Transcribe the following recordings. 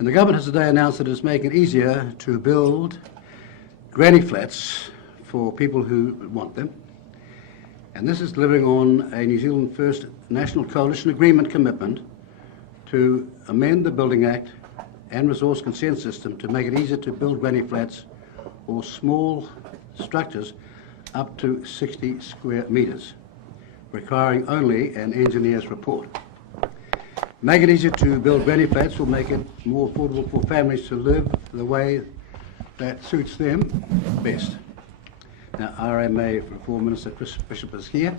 And the government has today announced that it's making it easier to build granny flats for people who want them. And this is delivering on a New Zealand First National Coalition Agreement commitment to amend the Building Act and Resource Consent System to make it easier to build granny flats or small structures up to 60 square metres, requiring only an engineer's report. Make it easier to build granny flats will make it more affordable for families to live the way that suits them best. Now, RMA Reform Minister Chris Bishop is here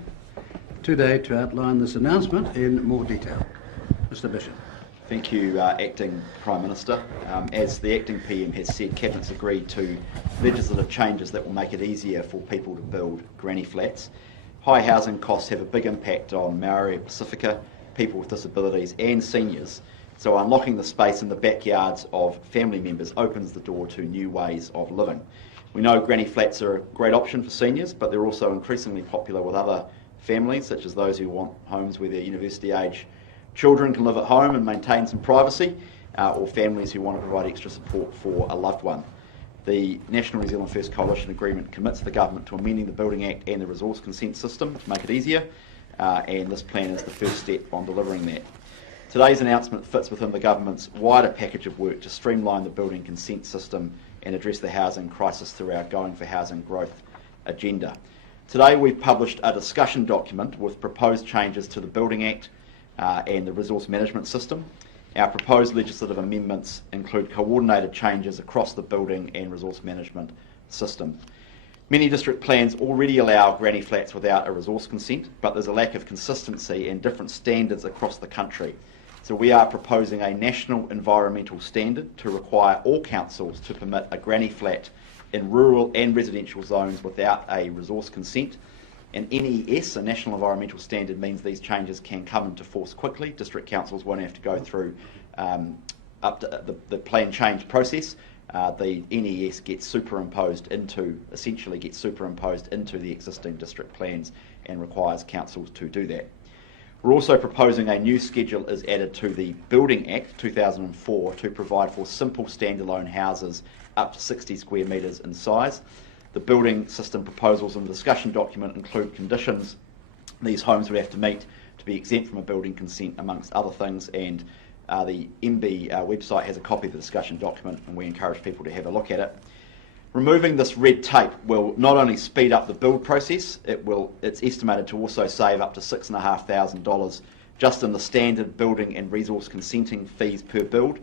today to outline this announcement in more detail. Mr. Bishop. Thank you, Acting Prime Minister. As the Acting PM has said, Cabinet's agreed to legislative changes that will make it easier for people to build granny flats. High housing costs have a big impact on Maori, Pacifica, people with disabilities and seniors, so unlocking the space in the backyards of family members opens the door to new ways of living. We know granny flats are a great option for seniors, but they're also increasingly popular with other families, such as those who want homes where their university age children can live at home and maintain some privacy, or families who want to provide extra support for a loved one. The National New Zealand First Coalition Agreement commits the government to amending the Building Act and the Resource Consent System to make it easier, and this plan is the first step on delivering that. Today's announcement fits within the government's wider package of work to streamline the building consent system and address the housing crisis through our Going for Housing Growth agenda. Today we've published a discussion document with proposed changes to the Building Act and the Resource Management System. Our proposed legislative amendments include coordinated changes across the building and resource management system. Many district plans already allow granny flats without a resource consent, but there's a lack of consistency and different standards across the country. So we are proposing a national environmental standard to require all councils to permit a granny flat in rural and residential zones without a resource consent. An NES, a National Environmental Standard, means these changes can come into force quickly. District councils won't have to go through up to the plan change process. The NES gets essentially gets superimposed into the existing district plans and requires councils to do that. We're also proposing a new schedule is added to the Building Act 2004 to provide for simple standalone houses up to 60 square metres in size. The building system proposals in the discussion document include conditions these homes would have to meet to be exempt from a building consent, amongst other things, and the MB website has a copy of the discussion document, and we encourage people to have a look at it. Removing this red tape will not only speed up the build process, it's estimated to also save up to $6,500 just in the standard building and resource consenting fees per build,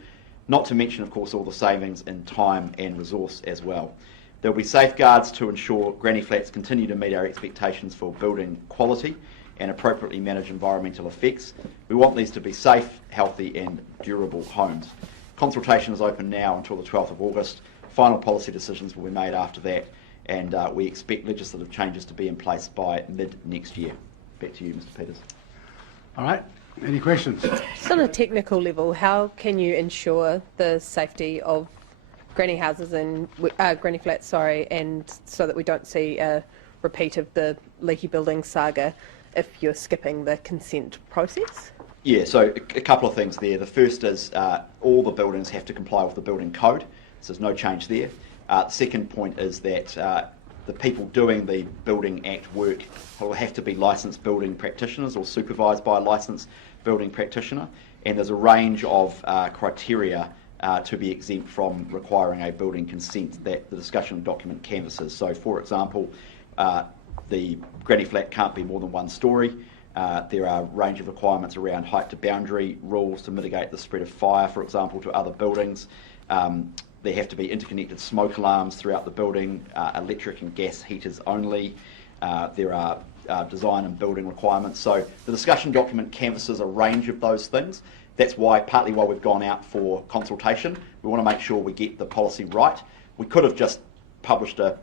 not to mention, of course, all the savings in time and resource as well. There will be safeguards to ensure granny flats continue to meet our expectations for building quality and appropriately manage environmental effects. We want these to be safe, healthy and durable homes. Consultation is open now until the 12th of August. Final policy decisions will be made after that, and we expect legislative changes to be in place by mid-next year. Back to you, Mr. Peters. All right. Any questions? Just on a technical level, how can you ensure the safety of granny houses and granny flats, and so that we don't see a repeat of the leaky building saga if you're skipping the consent process? Yeah, so a couple of things there. The first is all the buildings have to comply with the building code, so there's no change there. The second point is that the people doing the Building Act work will have to be licensed building practitioners or supervised by a licensed building practitioner, and there's a range of criteria to be exempt from requiring a building consent that the discussion document canvasses. So, for example, the granny flat can't be more than 1 storey. There are a range of requirements around height to boundary rules to mitigate the spread of fire, for example, to other buildings. There have to be interconnected smoke alarms throughout the building, electric and gas heaters only. There are design and building requirements. So the discussion document canvasses a range of those things. That's partly why we've gone out for consultation. We want to make sure we get the policy right. We could have just published a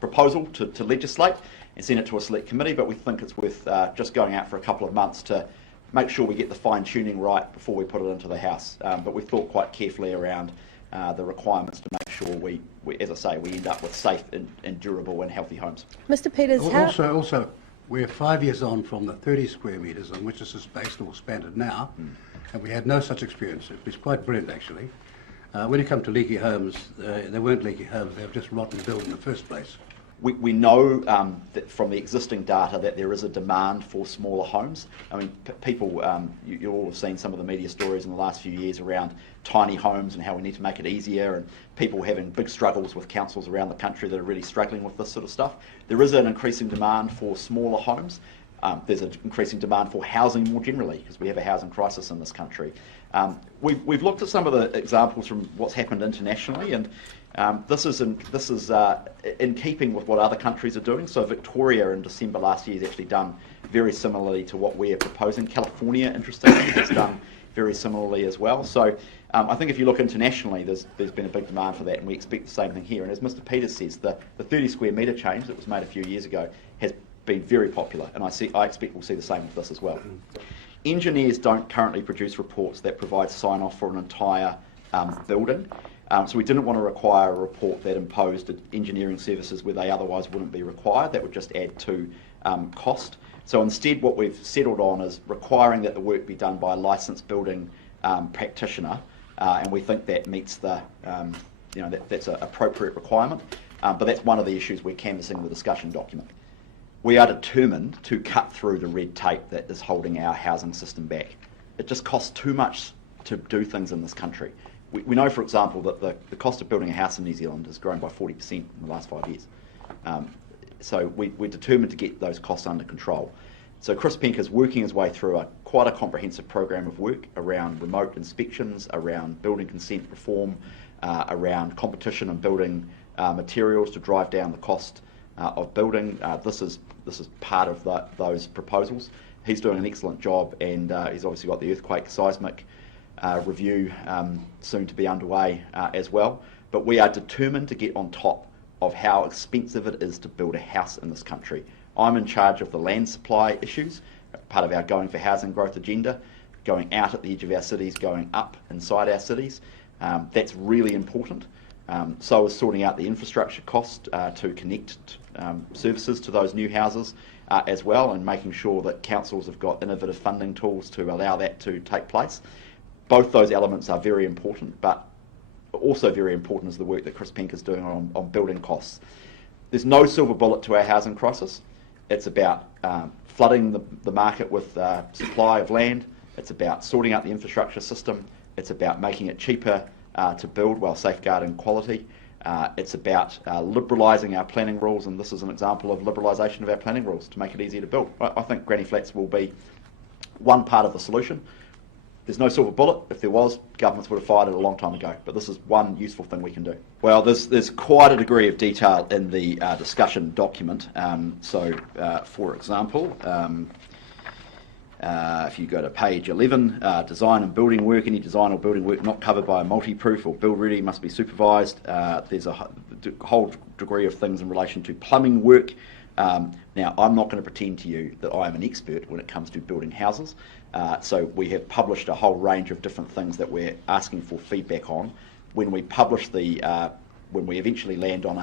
proposal to legislate and send it to a select committee, but we think it's worth just going out for a couple of months to make sure we get the fine-tuning right before we put it into the House. But we've thought quite carefully around the requirements to make sure we, as I say, we end up with safe and durable and healthy homes. Mr. Peters, Also, we're 5 years on from the 30 square metres on which this is based or expanded now. And we had no such experience. It was quite brilliant, actually. When you come to leaky homes, they weren't leaky homes, they were just rotten built in the first place. We know that from the existing data that there is a demand for smaller homes. I mean, people, you all have seen some of the media stories in the last few years around tiny homes and how we need to make it easier, and people having big struggles with councils around the country that are really struggling with this sort of stuff. There is an increasing demand for smaller homes. There's an increasing demand for housing more generally, because we have a housing crisis in this country. We've looked at some of the examples from what's happened internationally, and this is in keeping with what other countries are doing. So Victoria in December last year has actually done very similarly to what we're proposing. California, interestingly, has done very similarly as well. So I think if you look internationally, there's been a big demand for that, and we expect the same thing here. And as Mr. Peters says, the 30 square metre change that was made a few years ago has been very popular, and I expect we'll see the same with this as well. Engineers don't currently produce reports that provide sign-off for an entire building. So we didn't want to require a report that imposed engineering services where they otherwise wouldn't be required. That would just add to cost. So instead what we've settled on is requiring that the work be done by a licensed building practitioner, and we think that meets the, that's an appropriate requirement. But that's one of the issues we're canvassing in the discussion document. We are determined to cut through the red tape that is holding our housing system back. It just costs too much to do things in this country. We know, for example, that the cost of building a house in New Zealand has grown by 40% in the last 5 years. So we're determined to get those costs under control. So Chris Penk is working his way through quite a comprehensive program of work around remote inspections, around building consent reform, around competition and building materials to drive down the cost of building. This is part of those proposals. He's doing an excellent job, and he's obviously got the earthquake seismic review soon to be underway as well. But we are determined to get on top of how expensive it is to build a house in this country. I'm in charge of the land supply issues, part of our Going for Housing Growth agenda, going out at the edge of our cities, going up inside our cities. That's really important. So is sorting out the infrastructure cost to connect services to those new houses as well, and making sure that councils have got innovative funding tools to allow that to take place. Both those elements are very important, but also very important is the work that Chris Penk is doing on building costs. There's no silver bullet to our housing crisis. It's about flooding the market with supply of land. It's about sorting out the infrastructure system. It's about making it cheaper to build while safeguarding quality. It's about liberalising our planning rules, and this is an example of liberalisation of our planning rules to make it easier to build. I think granny flats will be one part of the solution. There's no silver bullet. If there was, governments would have fired it a long time ago. But this is one useful thing we can do. Well, there's quite a degree of detail in the discussion document. For example, if you go to page 11, design and building work, any design or building work not covered by a multi-proof or build ready must be supervised. There's a whole degree of things in relation to plumbing work. Now, I'm not going to pretend to you that I am an expert when it comes to building houses. So we have published a whole range of different things that we're asking for feedback on. When we publish when we eventually land on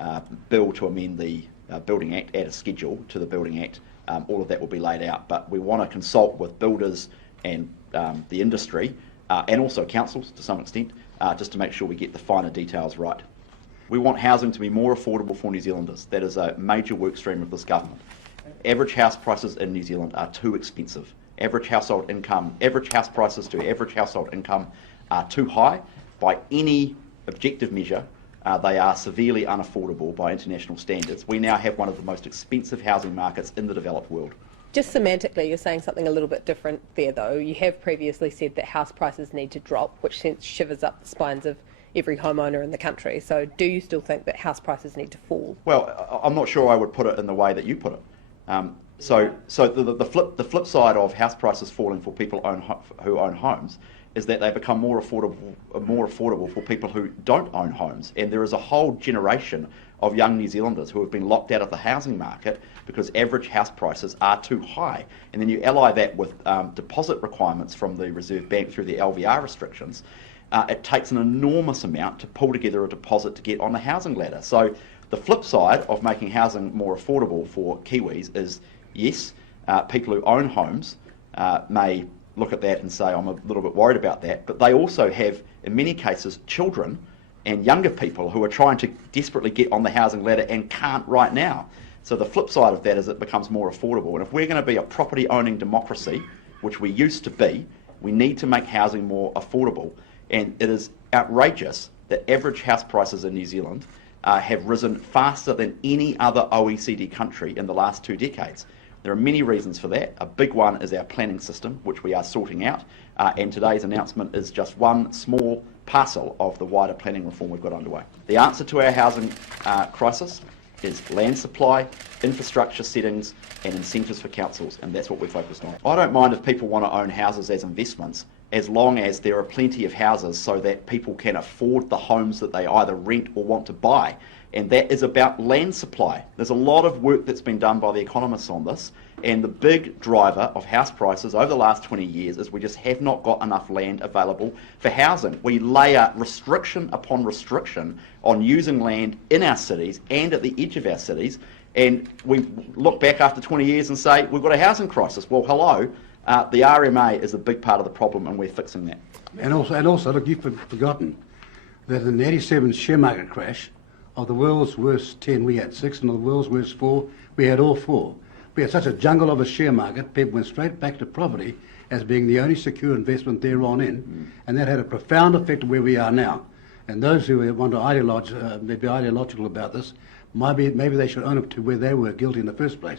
a bill to amend the Building Act, add a schedule to the Building Act, all of that will be laid out. But we want to consult with builders and the industry, and also councils to some extent, just to make sure we get the finer details right. We want housing to be more affordable for New Zealanders. That is a major work stream of this government. Average house prices in New Zealand are too expensive. Average house prices to average household income are too high. By any objective measure, they are severely unaffordable by international standards. We now have one of the most expensive housing markets in the developed world. Just semantically, you're saying something a little bit different there, though. You have previously said that house prices need to drop, which shivers up the spines of every homeowner in the country. So do you still think that house prices need to fall? Well, I'm not sure I would put it in the way that you put it. So the flip side of house prices falling for people who own homes is that they become more affordable for people who don't own homes. And there is a whole generation of young New Zealanders who have been locked out of the housing market because average house prices are too high. And then you ally that with deposit requirements from the Reserve Bank through the LVR restrictions. It takes an enormous amount to pull together a deposit to get on the housing ladder. So the flip side of making housing more affordable for Kiwis is, yes, people who own homes may look at that and say, I'm a little bit worried about that, but they also have, in many cases, children and younger people who are trying to desperately get on the housing ladder and can't right now. So the flip side of that is it becomes more affordable. And if we're going to be a property owning democracy, which we used to be, we need to make housing more affordable. And it is outrageous that average house prices in New Zealand have risen faster than any other OECD country in the last 2 decades. There are many reasons for that. A big one is our planning system, which we are sorting out, and today's announcement is just one small parcel of the wider planning reform we've got underway. The answer to our housing crisis is land supply, infrastructure settings and incentives for councils, and that's what we're focused on. I don't mind if people want to own houses as investments, as long as there are plenty of houses so that people can afford the homes that they either rent or want to buy. And that is about land supply. There's a lot of work that's been done by the economists on this, and the big driver of house prices over the last 20 years is we just have not got enough land available for housing. We layer restriction upon restriction on using land in our cities and at the edge of our cities, and we look back after 20 years and say, we've got a housing crisis. Well, hello, the RMA is a big part of the problem, and we're fixing that. And also, look, you've forgotten that in the 87 share market crash, of the world's worst 10, we had 6, and of the world's worst 4, we had all 4. We had such a jungle of a share market, people went straight back to property as being the only secure investment thereon in, and that had a profound effect on where we are now. And those who want to be ideological about this, maybe they should own up to where they were guilty in the first place.